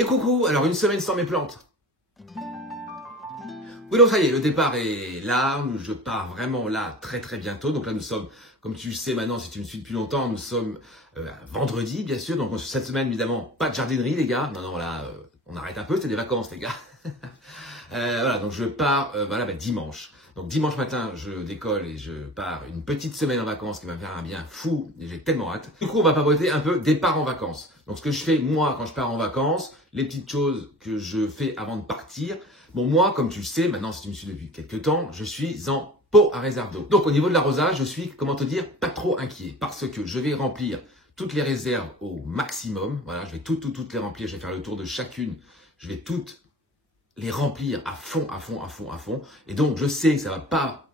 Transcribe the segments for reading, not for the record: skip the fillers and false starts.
Et coucou, alors une semaine sans mes plantes. Oui, donc ça y est, le départ est là, je pars vraiment là très bientôt. Donc là nous sommes, comme tu le sais maintenant, si tu me suis depuis longtemps, nous sommes vendredi bien sûr. Donc cette semaine évidemment, pas de jardinerie les gars. Non, là, on arrête un peu, c'est des vacances les gars. Voilà, donc je pars dimanche. Donc dimanche matin, je décolle et je pars une petite semaine en vacances qui va me faire un bien fou et j'ai tellement hâte. Du coup, on va papoter un peu départ en vacances. Donc ce que je fais moi quand je pars en vacances, les petites choses que je fais avant de partir. Bon, moi, comme tu le sais, maintenant si tu me suis depuis quelques temps, je suis en pot à réserve d'eau. Donc au niveau de l'arrosage, je suis, comment te dire, pas trop inquiet parce que je vais remplir toutes les réserves au maximum. Voilà, je vais toutes les remplir, je vais faire le tour de chacune. Je vais toutes les remplir à fond. Et donc, je sais que ça va pas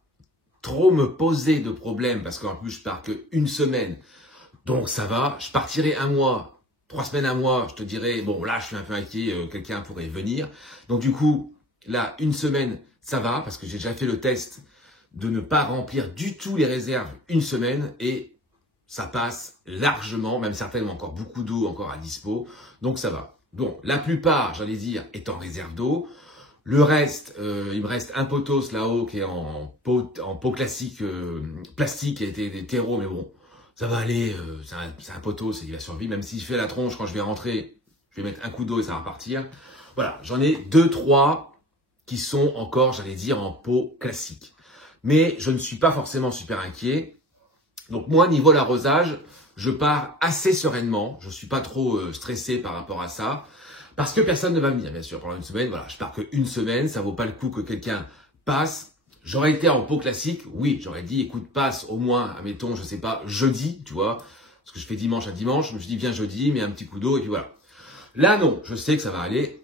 trop me poser de problème parce qu'en plus, je pars qu'une semaine. Donc, ça va. Je partirai un mois, 3 semaines, un mois. Je te dirai, bon, là, je suis un peu inquiet. Quelqu'un pourrait venir. Donc, du coup, là, une semaine, ça va parce que j'ai déjà fait le test de ne pas remplir du tout les réserves une semaine et ça passe largement, même certainement encore beaucoup d'eau encore à dispo. Donc, ça va. Bon, la plupart, j'allais dire, est en réserve d'eau. Le reste, il me reste un potos là-haut qui est en pot classique, plastique, qui a été des terreaux, mais bon, ça va aller, c'est un potos, il va survivre. Même si je fais la tronche, quand je vais rentrer, je vais mettre un coup d'eau et ça va repartir. Voilà, j'en ai 2-3 qui sont encore, j'allais dire, en pot classique. Mais je ne suis pas forcément super inquiet. Donc moi, niveau l'arrosage, je pars assez sereinement. Je suis pas trop stressé par rapport à ça. Parce que personne ne va venir, bien sûr, pendant une semaine. Voilà, je pars qu'une semaine. Ça vaut pas le coup que quelqu'un passe. J'aurais été en pot classique. Oui, j'aurais dit, écoute, passe au moins, admettons, je sais pas, jeudi, tu vois. Parce que je fais dimanche à dimanche. Je me suis dit, viens jeudi, mets un petit coup d'eau et puis voilà. Là, non, je sais que ça va aller.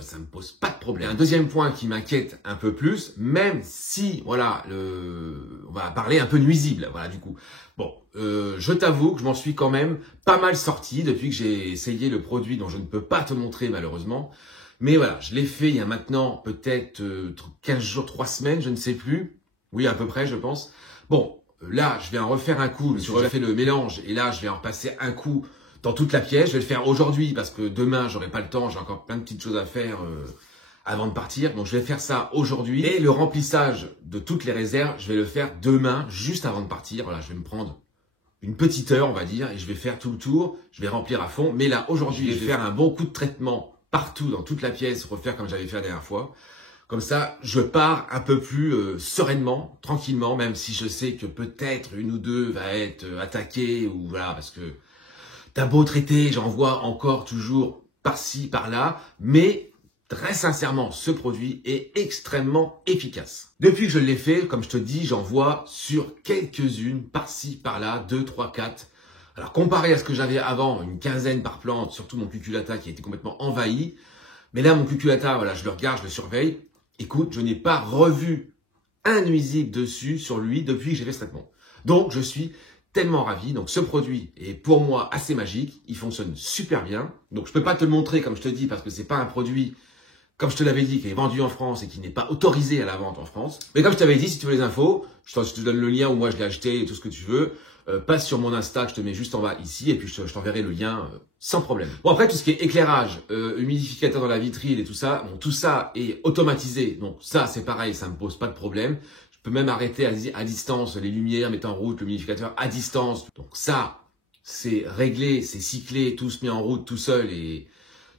Ça me pose pas de problème. Un deuxième point qui m'inquiète un peu plus, même si, voilà, on va parler un peu nuisible, voilà, du coup. Bon, je t'avoue que je m'en suis quand même pas mal sorti depuis que j'ai essayé le produit dont je ne peux pas te montrer malheureusement. Mais voilà, je l'ai fait il y a maintenant peut-être 15 jours, 3 semaines, je ne sais plus. Oui, à peu près, je pense. Bon, là, je vais en refaire un coup. J'ai refait le mélange et là, je vais en repasser un coup dans toute la pièce. Je vais le faire aujourd'hui parce que demain, j'aurai pas le temps. J'ai encore plein de petites choses à faire avant de partir. Donc, je vais faire ça aujourd'hui. Et le remplissage de toutes les réserves, je vais le faire demain, juste avant de partir. Voilà, je vais me prendre une petite heure, on va dire, et je vais faire tout le tour. Je vais remplir à fond. Mais là, aujourd'hui, je vais faire un bon coup de traitement partout dans toute la pièce, refaire comme j'avais fait la dernière fois. Comme ça, je pars un peu plus sereinement, tranquillement, même si je sais que peut-être une ou deux va être attaquée ou voilà, parce que t'as beau traiter, j'en vois encore toujours par-ci, par-là, mais très sincèrement, ce produit est extrêmement efficace. Depuis que je l'ai fait, comme je te dis, j'en vois sur quelques-unes, par-ci, par-là, 2, 3, 4. Alors, comparé à ce que j'avais avant, une quinzaine par plante, surtout mon cucullata qui a été complètement envahi. Mais là, mon cucullata, voilà, je le regarde, je le surveille. Écoute, je n'ai pas revu un nuisible dessus, sur lui, depuis que j'ai fait ce traitement. Donc, je suis tellement ravi. Donc, ce produit est pour moi assez magique. Il fonctionne super bien. Donc, je peux pas te le montrer, comme je te dis, parce que c'est pas un produit, comme je te l'avais dit, qui est vendu en France et qui n'est pas autorisé à la vente en France. Mais comme je t'avais dit, si tu veux les infos, je te donne le lien où moi je l'ai acheté et tout ce que tu veux. Passe sur mon Insta, je te mets juste en bas ici et puis je t'enverrai le lien sans problème. Bon, après tout ce qui est éclairage, humidificateur dans la vitrine et tout ça, bon, tout ça est automatisé. Donc ça c'est pareil, ça me pose pas de problème. Je peux même arrêter à distance les lumières, mettre en route l'humidificateur à distance. Donc ça, c'est réglé, c'est cyclé, tout se met en route tout seul et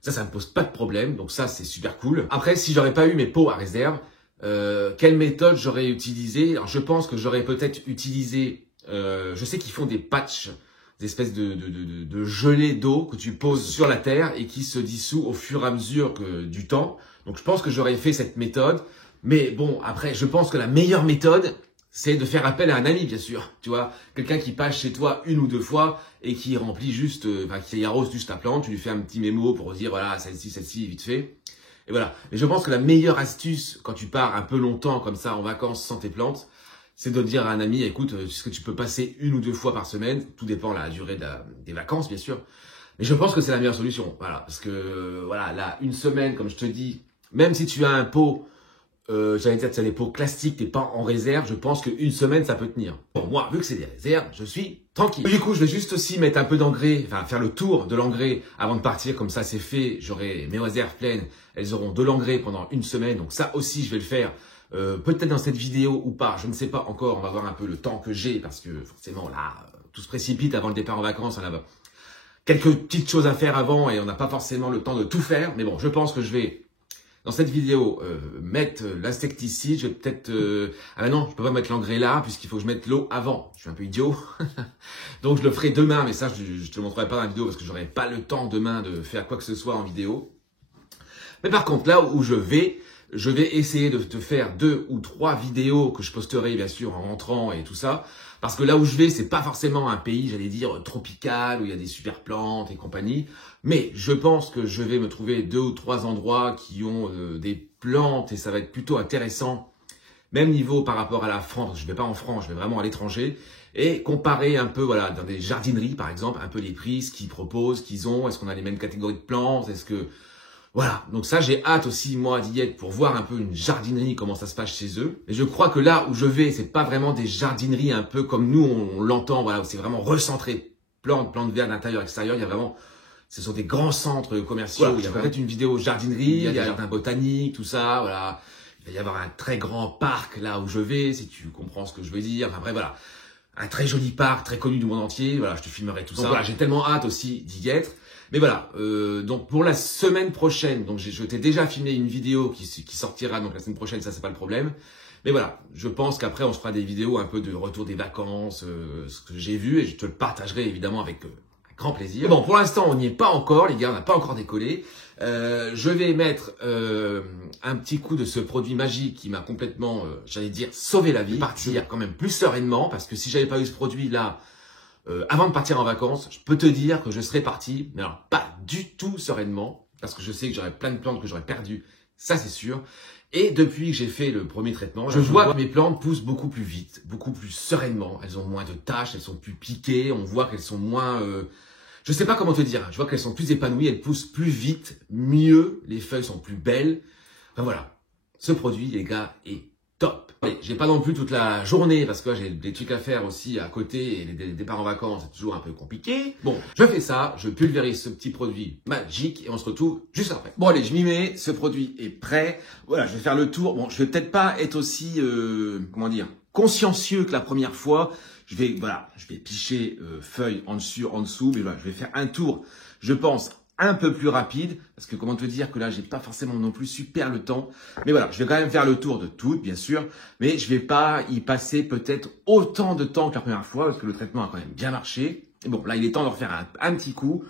ça me pose pas de problème. Donc ça c'est super cool. Après, si j'aurais pas eu mes pots à réserve, quelle méthode j'aurais utilisé? Alors je pense que j'aurais peut-être utilisé je sais qu'ils font des patchs, des espèces de gelée d'eau que tu poses sur la terre et qui se dissout au fur et à mesure du temps. Donc je pense que j'aurais fait cette méthode. Mais bon, après, je pense que la meilleure méthode, c'est de faire appel à un ami, bien sûr. Tu vois, quelqu'un qui passe chez toi 1 ou 2 fois et qui remplit juste, qui arrose juste ta plante. Tu lui fais un petit mémo pour dire, voilà, celle-ci, vite fait. Et voilà. Mais je pense que la meilleure astuce, quand tu pars un peu longtemps comme ça en vacances sans tes plantes, c'est de dire à un ami, écoute, est-ce que tu peux passer 1 ou 2 fois par semaine? Tout dépend de la durée des vacances, bien sûr. Mais je pense que c'est la meilleure solution. Voilà. Parce que, voilà, là, une semaine, comme je te dis, même si tu as un pot j'allais dire que c'est des pots classiques, t'es pas en réserve, je pense qu'une semaine ça peut tenir. Bon, moi, vu que c'est des réserves, je suis tranquille. Du coup, je vais juste aussi mettre un peu d'engrais, enfin faire le tour de l'engrais avant de partir, comme ça c'est fait, j'aurai mes réserves pleines, elles auront de l'engrais pendant une semaine, donc ça aussi je vais le faire. Peut-être dans cette vidéo ou pas, je ne sais pas encore, on va voir un peu le temps que j'ai, parce que forcément là, tout se précipite avant le départ en vacances, on a quelques petites choses à faire avant et on n'a pas forcément le temps de tout faire, mais bon, je pense que je vais, dans cette vidéo, mettre l'insecticide, je vais peut-être... Ah ben non, je peux pas mettre l'engrais là, puisqu'il faut que je mette l'eau avant, je suis un peu idiot, donc je le ferai demain, mais ça je te le montrerai pas dans la vidéo, parce que j'aurai pas le temps demain de faire quoi que ce soit en vidéo. Mais par contre, là où je vais essayer de te faire 2 ou 3 vidéos que je posterai bien sûr en rentrant et tout ça. Parce que là où je vais, c'est pas forcément un pays, j'allais dire, tropical, où il y a des super plantes et compagnie. Mais je pense que je vais me trouver 2 ou 3 endroits qui ont des plantes et ça va être plutôt intéressant. Même niveau par rapport à la France, je vais pas en France, je vais vraiment à l'étranger. Et comparer un peu, voilà, dans des jardineries par exemple, un peu les prix, ce qu'ils proposent, qu'ils ont, est-ce qu'on a les mêmes catégories de plantes, est-ce que... Voilà, donc ça j'ai hâte aussi moi d'y être pour voir un peu une jardinerie, comment ça se passe chez eux. Et je crois que là où je vais, c'est pas vraiment des jardineries un peu comme nous on l'entend, voilà, où c'est vraiment recentré, plantes vertes d'intérieur, extérieur, il y a vraiment, ce sont des grands centres commerciaux, voilà, il y a peut-être une vidéo jardinerie, il y a des jardins botaniques, tout ça, voilà. Il va y avoir un très grand parc là où je vais, si tu comprends ce que je veux dire, enfin bref, voilà. Un très joli parc, très connu du monde entier, voilà, je te filmerai tout ça. Voilà, j'ai tellement hâte aussi d'y être. Mais voilà, donc pour la semaine prochaine, donc je t'ai déjà filmé une vidéo qui sortira donc la semaine prochaine, ça c'est pas le problème. Mais voilà, je pense qu'après on se fera des vidéos un peu de retour des vacances, ce que j'ai vu et je te le partagerai évidemment avec grand plaisir. Bon, pour l'instant on n'y est pas encore les gars, on n'a pas encore décollé. Je vais mettre un petit coup de ce produit magique qui m'a complètement, j'allais dire, sauvé la vie. Partir quand même plus sereinement parce que si j'avais pas eu ce produit là, avant de partir en vacances, je peux te dire que je serais parti, mais alors pas du tout sereinement, parce que je sais que j'aurais plein de plantes que j'aurais perdues, ça c'est sûr. Et depuis que j'ai fait le premier traitement, je vois que mes plantes poussent beaucoup plus vite, beaucoup plus sereinement. Elles ont moins de taches, elles sont plus piquées, on voit qu'elles sont moins... je sais pas comment te dire, je vois qu'elles sont plus épanouies, elles poussent plus vite, mieux, les feuilles sont plus belles. Enfin voilà, ce produit les gars est top. J'ai pas non plus toute la journée parce que j'ai des trucs à faire aussi à côté et les départs en vacances c'est toujours un peu compliqué. Bon, je fais ça, je pulvérise ce petit produit magique et on se retrouve juste après. Bon allez, je m'y mets, ce produit est prêt. Voilà, je vais faire le tour. Bon, je vais peut-être pas être aussi, comment dire, consciencieux que la première fois. Je vais picher feuilles en dessous, mais voilà, je vais faire un tour, je pense, un peu plus rapide, parce que comment te dire que là, j'ai pas forcément non plus super le temps. Mais voilà, je vais quand même faire le tour de toutes, bien sûr, mais je vais pas y passer peut-être autant de temps que la première fois, parce que le traitement a quand même bien marché. Et bon, là, il est temps de refaire un petit coup.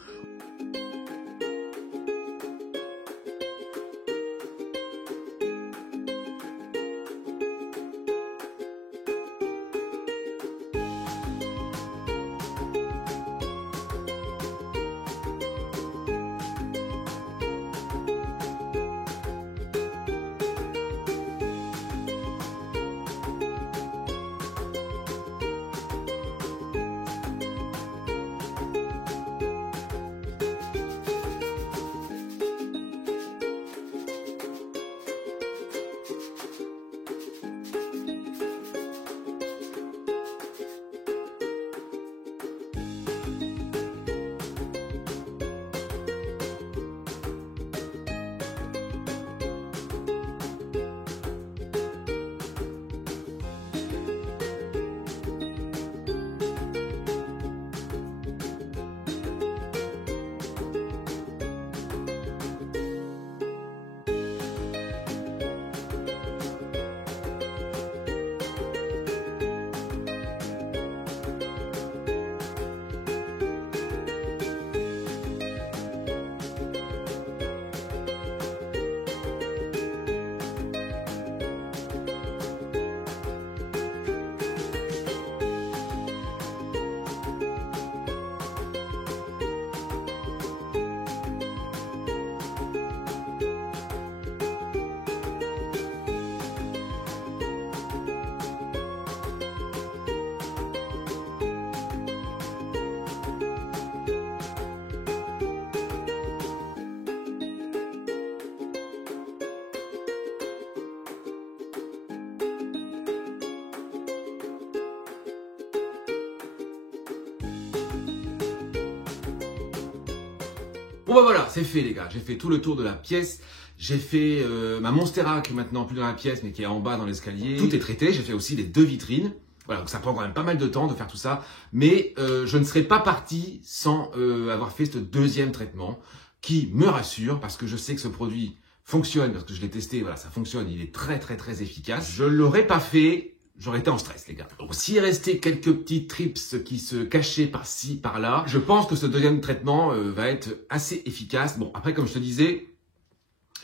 Bon bah voilà, c'est fait les gars. J'ai fait tout le tour de la pièce. J'ai fait ma Monstera qui est maintenant plus dans la pièce mais qui est en bas dans l'escalier. Tout est traité. J'ai fait aussi les 2 vitrines. Voilà, donc ça prend quand même pas mal de temps de faire tout ça. Mais je ne serais pas parti sans avoir fait ce 2e traitement qui me rassure parce que je sais que ce produit fonctionne, parce que je l'ai testé, voilà, ça fonctionne, il est très très très efficace. Je l'aurais pas fait, j'aurais été en stress les gars. Donc s'il restait quelques petits trips qui se cachaient par-ci, par-là, je pense que ce 2e traitement va être assez efficace. Bon, après comme je te disais,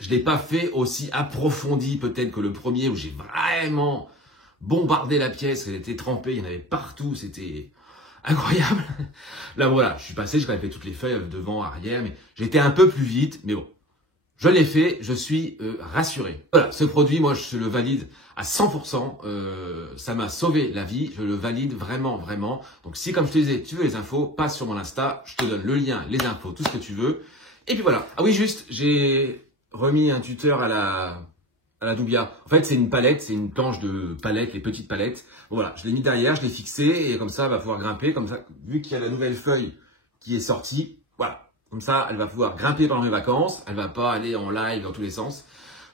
je l'ai pas fait aussi approfondi peut-être que le premier où j'ai vraiment bombardé la pièce, elle était trempée, il y en avait partout, c'était incroyable. Là voilà, je suis passé, j'ai quand même fait toutes les feuilles devant, arrière, mais j'ai été un peu plus vite, mais bon. Je l'ai fait, je suis rassuré. Voilà, ce produit, moi, je le valide à 100%. Ça m'a sauvé la vie. Je le valide vraiment, vraiment. Donc, si, comme je te disais, tu veux les infos, passe sur mon Insta. Je te donne le lien, les infos, tout ce que tu veux. Et puis voilà. Ah oui, juste, j'ai remis un tuteur à la Doubia. En fait, c'est une palette, c'est une planche de palettes, les petites palettes. Bon, voilà, je l'ai mis derrière, je l'ai fixé et comme ça, elle va pouvoir grimper. Comme ça, vu qu'il y a la nouvelle feuille qui est sortie, voilà. Comme ça, elle va pouvoir grimper pendant mes vacances. Elle va pas aller en live dans tous les sens.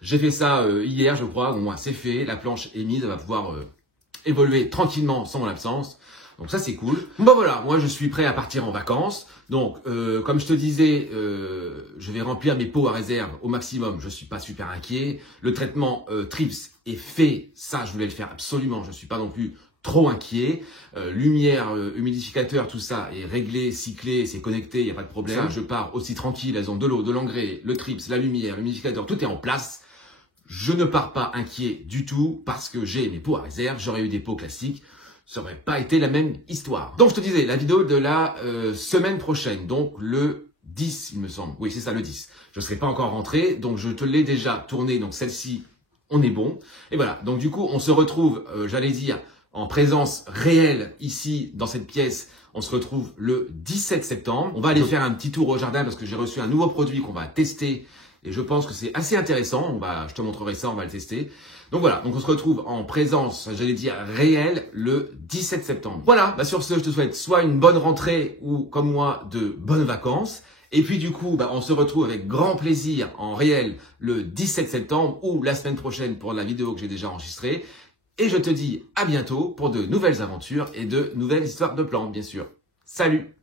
J'ai fait ça hier, je crois. Bon, moi, c'est fait. La planche est mise. Elle va pouvoir évoluer tranquillement sans mon absence. Donc ça, c'est cool. Bon, voilà. Moi, je suis prêt à partir en vacances. Donc, comme je te disais, je vais remplir mes pots à réserve au maximum. Je suis pas super inquiet. Le traitement Trips est fait. Ça, je voulais le faire absolument. Je suis pas non plus trop inquiet. Lumière, humidificateur, tout ça est réglé, cyclé, c'est connecté, il n'y a pas de problème. Ça, je pars aussi tranquille, elles ont de l'eau, de l'engrais, le trips, la lumière, l'humidificateur, tout est en place. Je ne pars pas inquiet du tout parce que j'ai mes pots à réserve, j'aurais eu des pots classiques, ça n'aurait pas été la même histoire. Donc je te disais, la vidéo de la semaine prochaine, donc le 10 il me semble, oui c'est ça le 10. Je ne serai pas encore rentré, donc je te l'ai déjà tournée, donc celle-ci, on est bon. Et voilà, donc du coup on se retrouve, j'allais dire, en présence réelle ici dans cette pièce. On se retrouve le 17 septembre. On va aller faire un petit tour au jardin parce que j'ai reçu un nouveau produit qu'on va tester et je pense que c'est assez intéressant. Je te montrerai ça, on va le tester. Donc voilà, donc on se retrouve en présence, j'allais dire réelle, le 17 septembre. Voilà, sur ce, je te souhaite soit une bonne rentrée ou comme moi, de bonnes vacances. Et puis du coup, on se retrouve avec grand plaisir en réel le 17 septembre ou la semaine prochaine pour la vidéo que j'ai déjà enregistrée. Et je te dis à bientôt pour de nouvelles aventures et de nouvelles histoires de plantes, bien sûr. Salut!